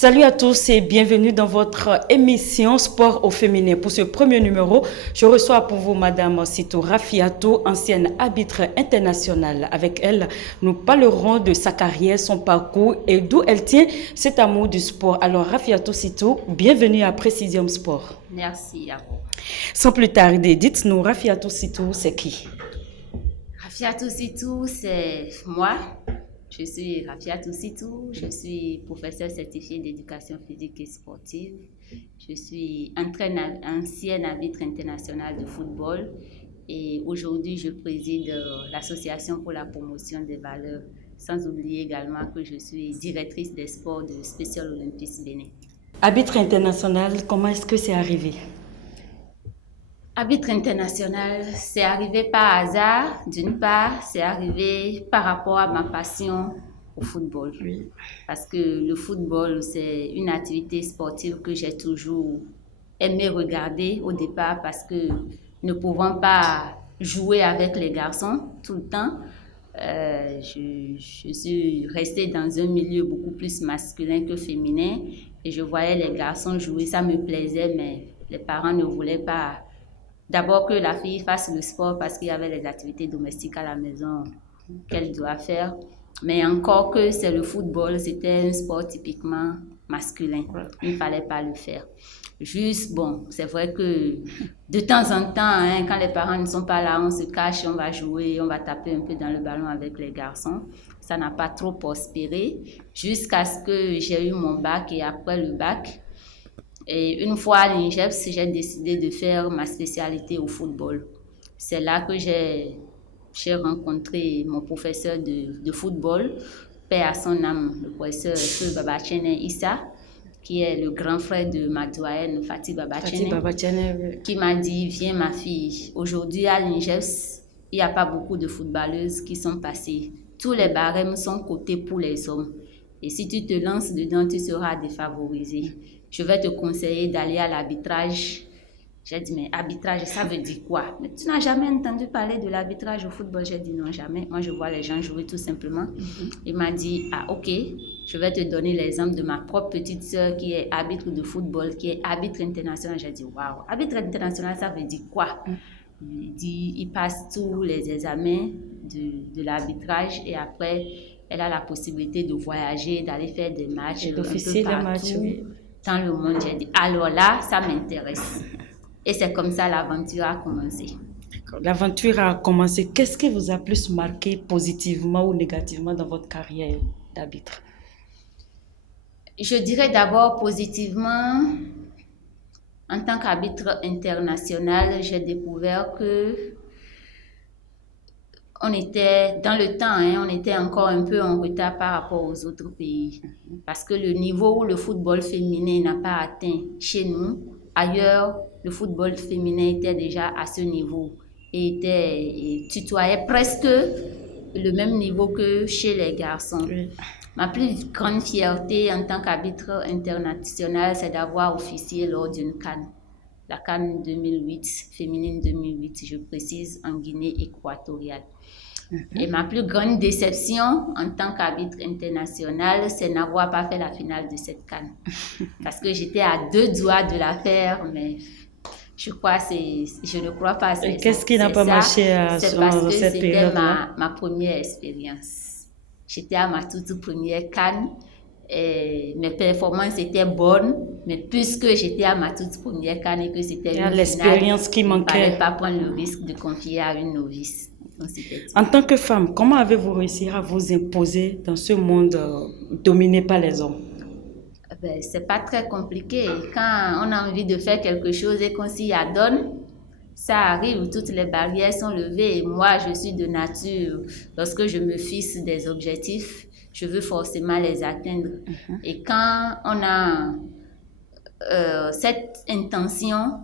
Salut à tous et bienvenue dans votre émission Sport au féminin. Pour ce premier numéro, je reçois pour vous Madame Sitou Rafiatou, ancienne arbitre internationale. Avec elle, nous parlerons de sa carrière, son parcours et d'où elle tient cet amour du sport. Alors Rafiatou Sitou, bienvenue à Précision Sport. Merci à vous. Sans plus tarder, dites-nous, Rafiatou Sitou, c'est qui? Rafiatou Sitou, c'est moi. Je suis Rafiatou Sitou, je suis professeure certifiée d'éducation physique et sportive. Je suis ancienne arbitre internationale de football et aujourd'hui je préside l'association pour la promotion des valeurs. Sans oublier également que je suis directrice des sports de Special Olympics Bénin. Arbitre international, comment est-ce que c'est arrivé? Arbitre international, c'est arrivé par hasard. D'une part, c'est arrivé par rapport à ma passion au football. Oui. Parce que le football, c'est une activité sportive que j'ai toujours aimé regarder au départ parce que ne pouvant pas jouer avec les garçons tout le temps, je suis restée dans un milieu beaucoup plus masculin que féminin et je voyais les garçons jouer, ça me plaisait, mais les parents ne voulaient pas. D'abord que la fille fasse le sport parce qu'il y avait les activités domestiques à la maison qu'elle doit faire. Mais encore que c'est le football, c'était un sport typiquement masculin. Il ne fallait pas le faire. Juste, bon, c'est vrai que de temps en temps, quand les parents ne sont pas là, on se cache, on va jouer, on va taper un peu dans le ballon avec les garçons. Ça n'a pas trop prospéré jusqu'à ce que j'ai eu mon bac et après le bac, et une fois à l'INGEPS, j'ai décidé de faire ma spécialité au football. C'est là que j'ai rencontré mon professeur de football, paix à son âme, le professeur Feu Babachene Issa, qui est le grand frère de ma doyenne Fatih Babachene, qui m'a dit, viens ma fille, aujourd'hui à l'INGEPS, il n'y a pas beaucoup de footballeuses qui sont passées. Tous les barèmes sont cotés pour les hommes. Et si tu te lances dedans, tu seras défavorisé. Je vais te conseiller d'aller à l'arbitrage. J'ai dit, mais arbitrage, ça veut dire quoi? Mais tu n'as jamais entendu parler de l'arbitrage au football? J'ai dit non, jamais. Moi, je vois les gens jouer tout simplement. Il m'a dit, ah ok, je vais te donner l'exemple de ma propre petite sœur qui est arbitre de football, qui est arbitre international. J'ai dit, waouh, arbitre international, ça veut dire quoi? Il dit, il passe tous les examens de l'arbitrage et après, elle a la possibilité de voyager, d'aller faire des matchs un peu partout dans le monde. J'ai dit, alors là, ça m'intéresse. Et c'est comme ça l'aventure a commencé. L'aventure a commencé. Qu'est-ce qui vous a plus marqué positivement ou négativement dans votre carrière d'arbitre? Je dirais d'abord positivement, en tant qu'arbitre international, j'ai découvert que on était, dans le temps, on était encore un peu en retard par rapport aux autres pays. Parce que le niveau où le football féminin n'a pas atteint chez nous, ailleurs, le football féminin était déjà à ce niveau et tutoyait presque le même niveau que chez les garçons. Oui. Ma plus grande fierté en tant qu'arbitre international, c'est d'avoir officié lors d'une CAN. La CAN 2008, féminine 2008, je précise, en Guinée équatoriale. Et ma plus grande déception en tant qu'arbitre international, c'est n'avoir pas fait la finale de cette CAN. Parce que j'étais à 2 doigts de la faire, mais je ne crois pas. Qu'est-ce qui n'a pas marché à cette période? C'est parce que c'était ma première expérience. J'étais à ma toute première CAN. Et mes performances étaient bonnes, mais puisque j'étais à ma toute première CAN et que c'était une l'expérience qui manquait. Il ne fallait pas prendre le risque de confier à une novice. Donc, en tant que femme, comment avez-vous réussi à vous imposer dans ce monde dominé par les hommes? C'est pas très compliqué. Quand on a envie de faire quelque chose et qu'on s'y adonne, ça arrive, toutes les barrières sont levées. Et moi, je suis de nature, lorsque je me fixe des objectifs, je veux forcément les atteindre. Et quand on a cette intention,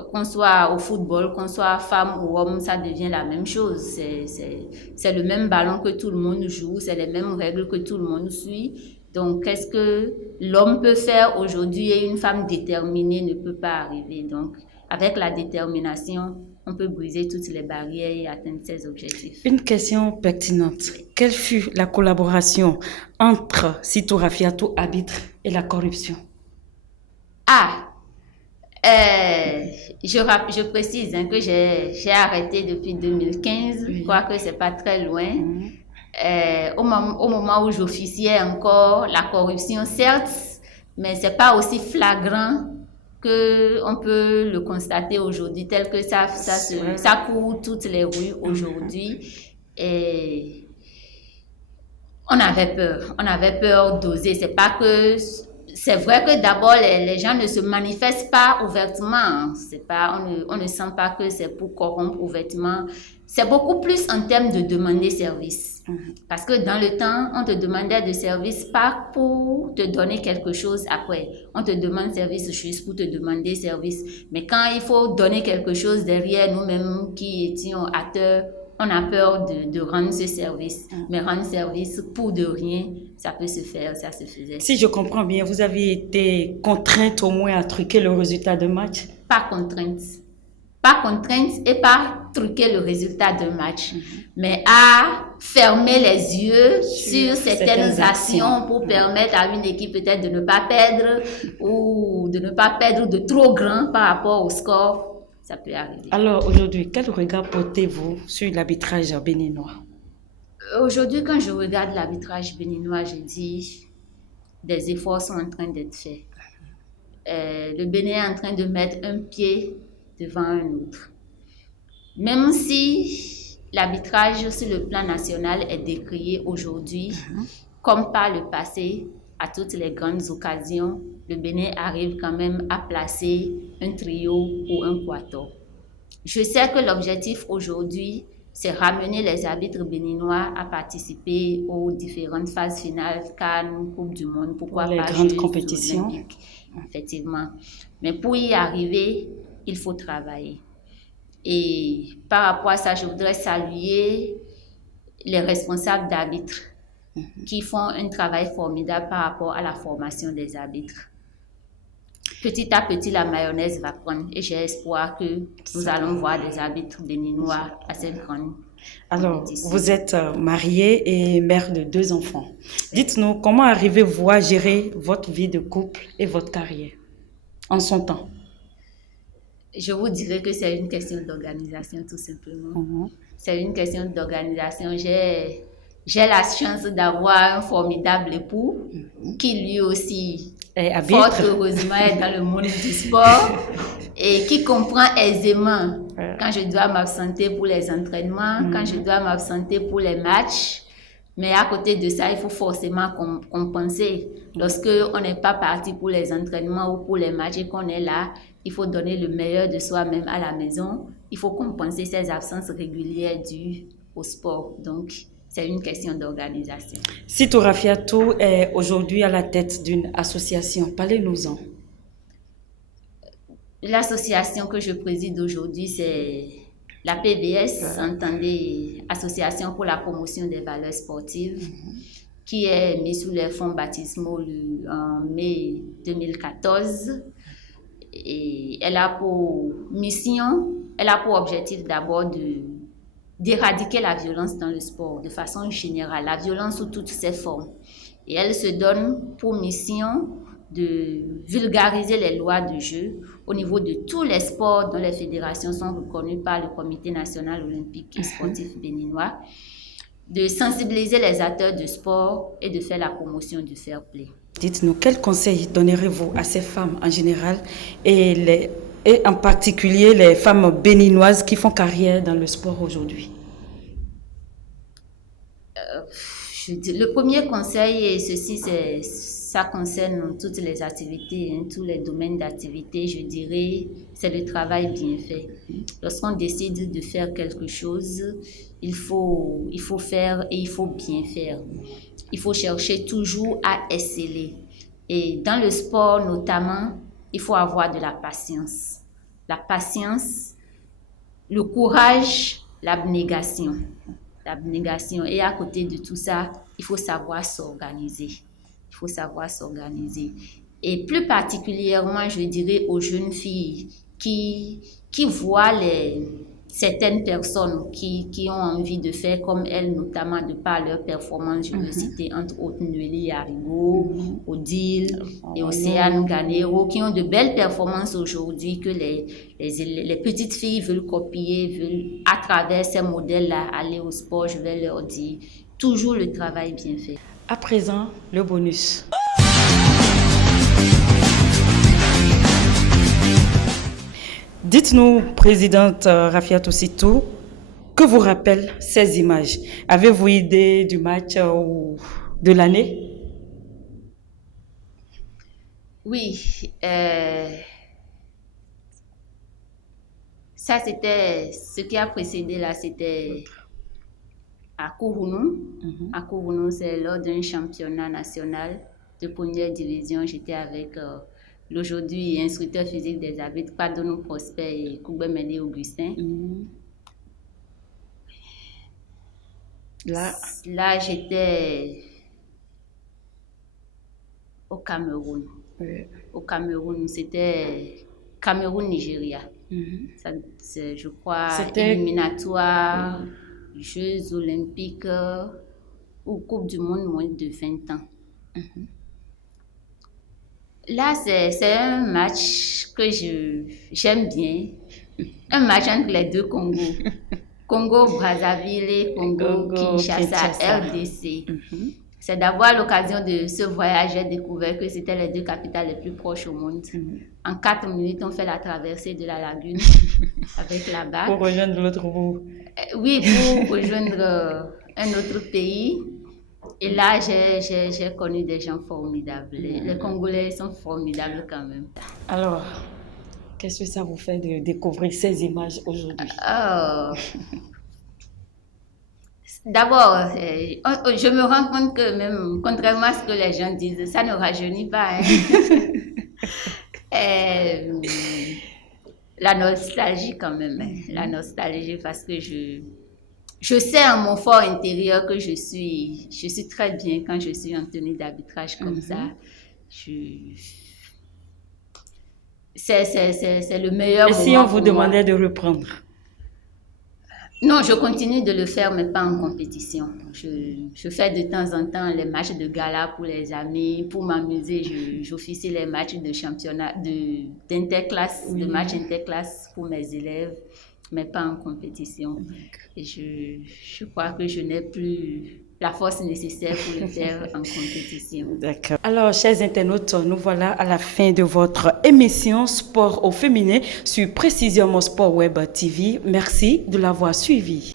qu'on soit au football, qu'on soit femme ou homme, ça devient la même chose. C'est le même ballon que tout le monde joue, c'est les mêmes règles que tout le monde suit. Donc, qu'est-ce que l'homme peut faire aujourd'hui et une femme déterminée ne peut pas arriver. Donc, avec la détermination, on peut briser toutes les barrières et atteindre ses objectifs. Une question pertinente. Quelle fut la collaboration entre Citou Rafiatou, arbitre, et la corruption? Je précise que j'ai arrêté depuis 2015. Je crois que c'est pas très loin. Au moment où j'officiais encore, la corruption, certes, mais c'est pas aussi flagrant qu'on peut le constater aujourd'hui, tel que ça court toutes les rues aujourd'hui. Et on avait peur d'oser. C'est vrai que d'abord, les gens ne se manifestent pas ouvertement. On ne sent pas que c'est pour corrompre ouvertement. C'est beaucoup plus en termes de demander service. Parce que dans le temps, on te demandait de service pas pour te donner quelque chose après. On te demande service juste pour te demander service. Mais quand il faut donner quelque chose derrière nous-mêmes qui étions acteurs, on a peur de rendre ce service. Mais rendre service pour de rien, ça peut se faire, ça se faisait. Si je comprends bien, vous avez été contrainte au moins à truquer le résultat de match? Pas contrainte. Pas contrainte et pas truquer le résultat d'un match, mais à fermer les yeux sur certaines actions pour permettre à une équipe peut-être de ne pas perdre ou de ne pas perdre de trop grand par rapport au score. Ça peut arriver. Alors aujourd'hui, quel regard portez-vous sur l'arbitrage béninois? Aujourd'hui, quand je regarde l'arbitrage béninois, je dis des efforts sont en train d'être faits. Le Bénin est en train de mettre un pied devant un autre. Même si l'arbitrage sur le plan national est décrié aujourd'hui, comme par le passé, à toutes les grandes occasions, le Bénin arrive quand même à placer un trio ou un quatuor. Je sais que l'objectif aujourd'hui, c'est ramener les arbitres béninois à participer aux différentes phases finales, CAN, Coupe du Monde, pourquoi les pas grandes compétitions. Olympiques, effectivement. Mais pour y arriver, il faut travailler. Et par rapport à ça, je voudrais saluer les responsables d'arbitres qui font un travail formidable par rapport à la formation des arbitres. Petit à petit, la mayonnaise va prendre et j'ai espoir que nous allons voir des arbitres béninois à cette grande Alors, compétition. vous êtes mariée et mère de 2 enfants. Dites-nous, comment arrivez-vous à gérer votre vie de couple et votre carrière en son temps? Je vous dirais que c'est une question d'organisation, tout simplement. C'est une question d'organisation. J'ai la chance d'avoir un formidable époux qui lui aussi, fort heureusement, est dans le monde du sport et qui comprend aisément quand je dois m'absenter pour les entraînements, quand je dois m'absenter pour les matchs. Mais à côté de ça, il faut forcément compenser. Lorsque on n'est pas parti pour les entraînements ou pour les matchs et qu'on est là, il faut donner le meilleur de soi-même à la maison. Il faut compenser ces absences régulières dues au sport. Donc, c'est une question d'organisation. Citou Rafiatou est aujourd'hui à la tête d'une association. Parlez-nous-en. L'association que je préside aujourd'hui, c'est la PBS, entendez Association pour la promotion des valeurs sportives, qui est mise sous les fonds baptismaux en mai 2014. Et elle a pour mission, elle a pour objectif d'abord d'éradiquer la violence dans le sport de façon générale, la violence sous toutes ses formes. Et elle se donne pour mission de vulgariser les lois de jeu au niveau de tous les sports dont les fédérations sont reconnues par le Comité national olympique et sportif béninois, de sensibiliser les acteurs de sport et de faire la promotion du fair play. Dites-nous, quels conseils donnerez-vous à ces femmes en général et en particulier les femmes béninoises qui font carrière dans le sport aujourd'hui? Le premier conseil, et ceci, ça concerne toutes les activités, tous les domaines d'activité, je dirais, c'est le travail bien fait. Lorsqu'on décide de faire quelque chose, il faut faire et il faut bien faire. Il faut chercher toujours à exceller. Et dans le sport notamment, il faut avoir de la patience. la patience, le courage, l'abnégation. L'abnégation. Et à côté de tout ça, il faut savoir s'organiser. Il faut savoir s'organiser. Et plus particulièrement, je dirais aux jeunes filles qui voient certaines personnes qui ont envie de faire comme elles, notamment de par leur performance. Je veux citer entre autres Noélie Arigo, Odile et Océane Ganero, qui ont de belles performances aujourd'hui que les petites filles veulent copier, veulent à travers ces modèles-là aller au sport. Je vais leur dire toujours le travail bien fait. À présent, le bonus. Dites-nous, Présidente Rafiatou Sitou, que vous rappellent ces images? Avez-vous idée du match ou de l'année? Oui, ça c'était ce qui a précédé là, c'était à Kourounou. À Kourounou, c'est lors d'un championnat national de première division. J'étais avec l'aujourd'hui instructeur physique des arbitres, Padono Prosper et Koubemene Augustin. Là, j'étais au Cameroun. Au Cameroun, c'était Cameroun-Nigeria. Je crois, éliminatoire, Jeux olympiques ou Coupe du monde moins de 20 ans. Là, c'est un match que j'aime bien. Un match entre les deux Congos. Congo-Brazzaville et Congo-Kinshasa, RDC. C'est d'avoir l'occasion de ce voyage, j'ai découvert que c'était les deux capitales les plus proches au monde. En 4 minutes, on fait la traversée de la lagune avec la barque. Pour rejoindre l'autre bout. Oui, pour rejoindre un autre pays. Et là, j'ai connu des gens formidables. Les Congolais sont formidables quand même. Alors, qu'est-ce que ça vous fait de découvrir ces images aujourd'hui? D'abord, je me rends compte que même, contrairement à ce que les gens disent, ça ne rajeunit pas. La nostalgie quand même. La nostalgie parce que je sais en mon fort intérieur que je suis très bien quand je suis en tenue d'arbitrage comme ça. C'est le meilleur moment. Et si on vous demandait de reprendre? Non, je continue de le faire, mais pas en compétition. Je fais de temps en temps les matchs de gala pour les amis. Pour m'amuser, j'officie les matchs de championnat, d'interclasse, de matchs interclasse pour mes élèves, mais pas en compétition. Et je crois que je n'ai plus la force nécessaire pour le faire en compétition. D'accord. Alors, chers internautes, nous voilà à la fin de votre émission Sport au féminin sur Précision Sport Web TV. Merci de l'avoir suivi.